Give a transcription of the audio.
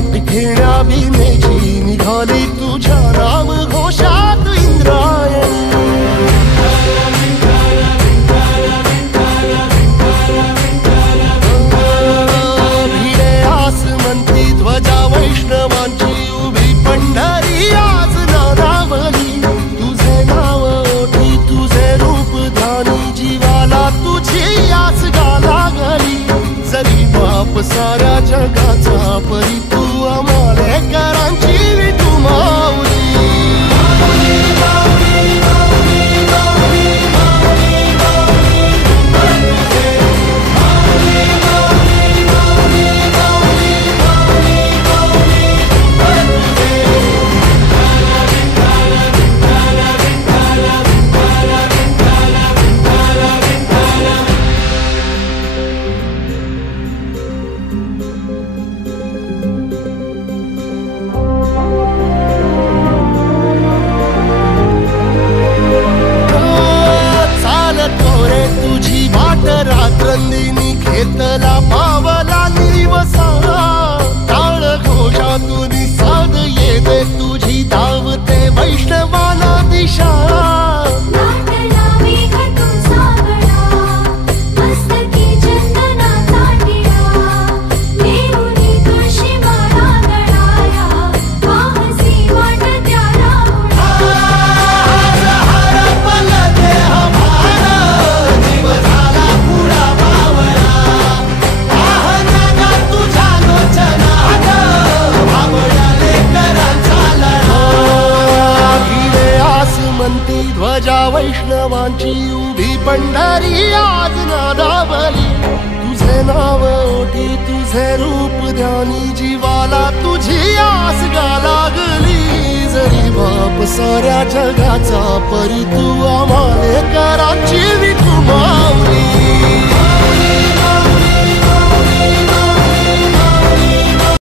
भेट घेण्या बिनेची निघाली तुझ्या नाम घोषात इंद्रायणी। भिडे आसमंती ध्वजा वैष्णवांची उभी पंढरी आज नानावली। तुझे नाव ओठी तुझे रूप ध्यानी जीवाला तुझी आस गा लागली। जरी बाप साऱ्या जगाचा परी तू आमालेकरांची विठू माऊली। रात्रंदिनी घेतला पावला दिवसा। टाळ घोषातून साध येते तुझी धावते वैष्णवाला दिशा। ध्वजा वैष्णवांची उभी पंढरी आज नादावली। तुझे नाव ओठी तुझे रूप ध्यानी जीवाला तुझी आस गा लागली। जरी बाप साऱ्या जगाचा परी तू आमालेकरांची